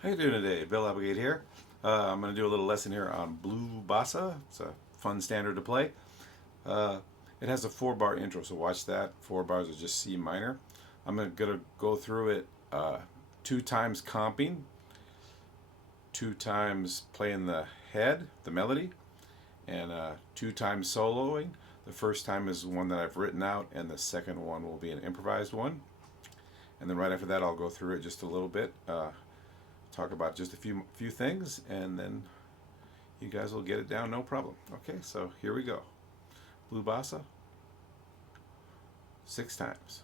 How you doing today? Bill Applegate here. I'm going to do a little lesson here on Blue Bossa. It's a fun standard to play. Uh, it has a 4-bar intro, so watch that. 4 bars is just C minor. I'm going to go through it 2 times comping, 2 times playing the head, the melody, and 2 times soloing. The first time is one that I've written out, and the second one will be an improvised one. And then right after that, I'll go through it just a little bit. Talk about just a few things, and then you guys will get it down no problem. Okay, so here we go. Blue Bossa, 6 times.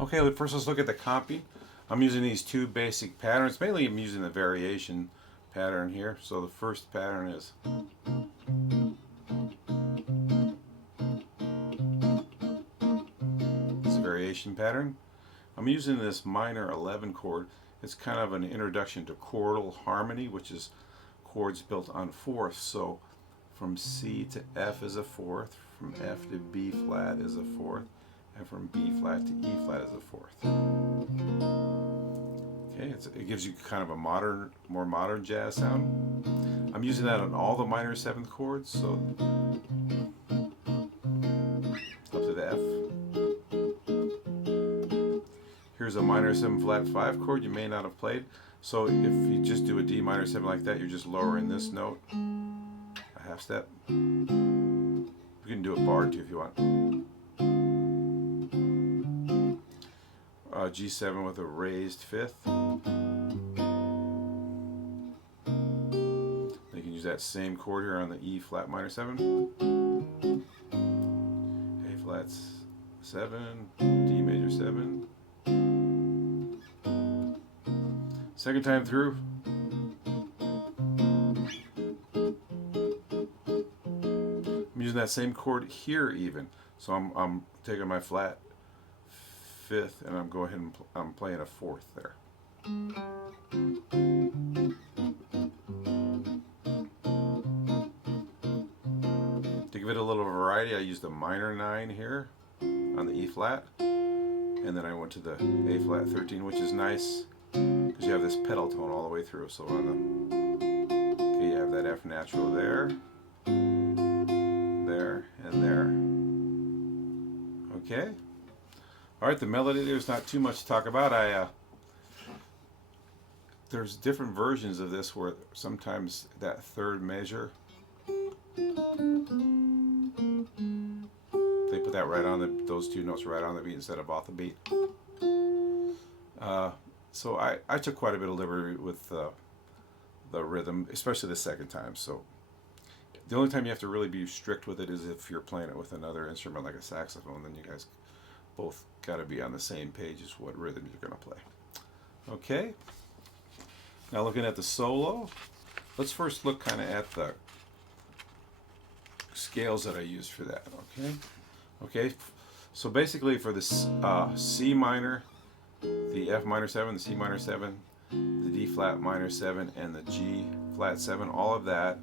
Okay, first let's look at the comping. I'm using these 2 basic patterns. Mainly I'm using the variation pattern here. So the first pattern is this variation pattern. I'm using this minor 11 chord. It's kind of an introduction to chordal harmony, which is chords built on fourths. So from C to F is a fourth, from F to B flat is a fourth, and from B flat to E flat is a fourth. Okay, it gives you kind of a more modern jazz sound. I'm using that on all the minor 7th chords, so up to the F. Here's a minor 7 flat 5 chord you may not have played. So if you just do a D minor 7 like that, you're just lowering this note a half step. You can do a bar too if you want. G7 with a raised 5th. You can use that same chord here on the E flat minor 7. A flat 7, D major 7. Second time through. I'm using that same chord here even. So I'm taking my flat fifth, and I'm going ahead and I'm playing a fourth there. To give it a little variety, I used a minor 9 here on the E flat, and then I went to the A flat 13, which is nice because you have this pedal tone all the way through. So on the, okay, you have that F natural there, there, and there. Okay. All right, the melody, there's not too much to talk about. There's different versions of this where sometimes that third measure, they put that right on those two notes right on the beat instead of off the beat. So I took quite a bit of liberty with the rhythm, especially the second time. So the only time you have to really be strict with it is if you're playing it with another instrument like a saxophone. Then you guys both got to be on the same page as what rhythm you're going to play. Okay. Now looking at the solo, let's first look kind of at the scales that I used for that. Okay. So basically for this C minor, the F minor 7, the C minor 7, the D flat minor 7, and the G flat 7, all of that,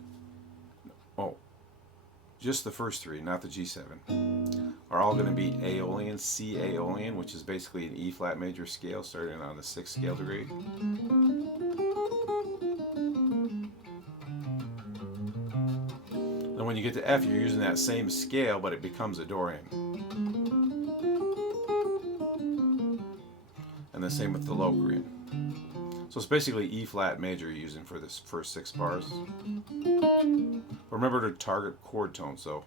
just the first three, not the G7, are all going to be Aeolian, C Aeolian, which is basically an E flat major scale starting on the 6th scale degree. And when you get to F, you're using that same scale, but it becomes a Dorian. And the same with the low green. So it's basically E flat major you're using for this first 6 bars. Remember to target chord tones, so.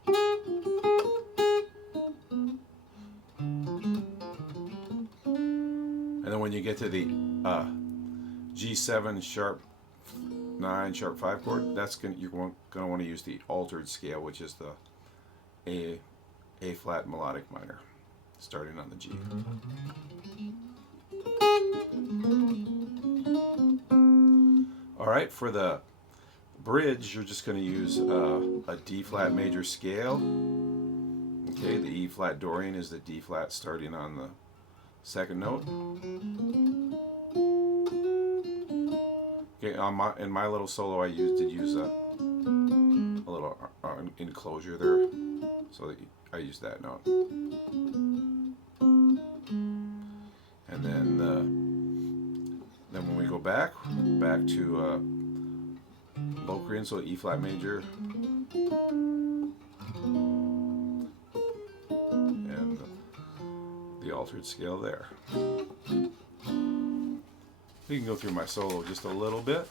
And then when you get to the G7 sharp 9 sharp 5 chord, that's you're going to want to use the altered scale, which is the A flat melodic minor, starting on the G. All right, for the bridge, you're just going to use a D flat major scale. Okay, the E flat Dorian is the D flat starting on the 2nd note. Okay, in my little solo, I did use a little enclosure there, so that I used that note. And then when we go back to low green, so E flat major, and the altered scale there. We can go through my solo just a little bit,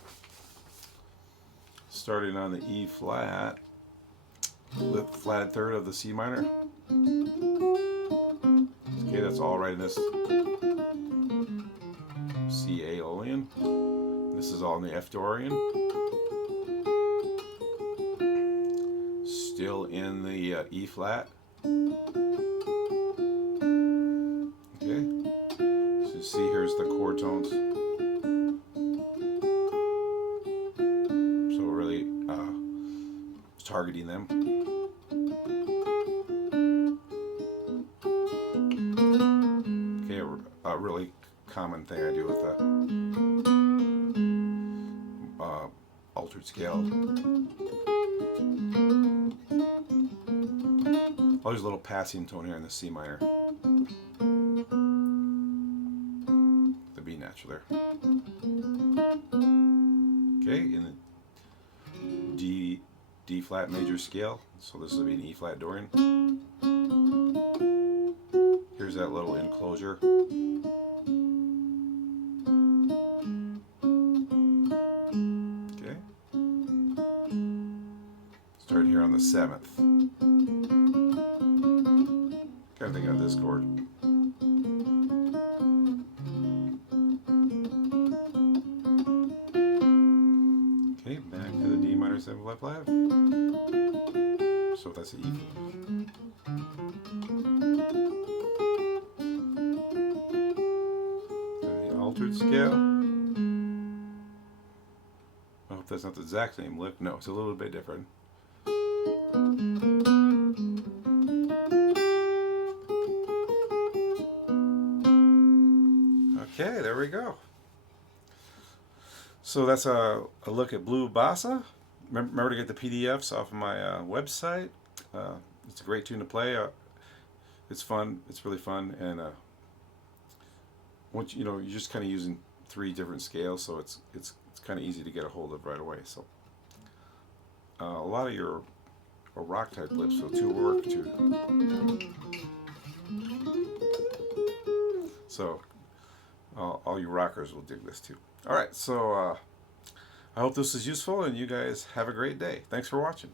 starting on the E flat, the flatted 3rd of the C minor. Okay, that's all right in this C Aeolian. This is all in the F Dorian. Still in the E flat. Okay, so see, here's the chord tones. So really targeting them. Okay, a really common thing I do with the altered scale. I'll use a little passing tone here in the C minor. The B natural there. Okay, in the D flat major scale, so this will be an E flat Dorian. Here's that little enclosure. Okay. Start here on the 7th. Kind of think of this chord. Okay, back to the D minor 7 flat 5. So that's the E. And the altered scale. I hope that's not the exact same lick. No, it's a little bit different. Okay, there we go. So that's a look at Blue Bossa. Remember to get the PDFs off of my website. It's a great tune to play. It's fun. It's really fun, and once you're just kind of using 3 different scales, so it's kind of easy to get a hold of right away. So a lot of your rock type lips, so 2 work too. So all you rockers will dig this too. All right, so I hope this is useful, and you guys have a great day. Thanks for watching.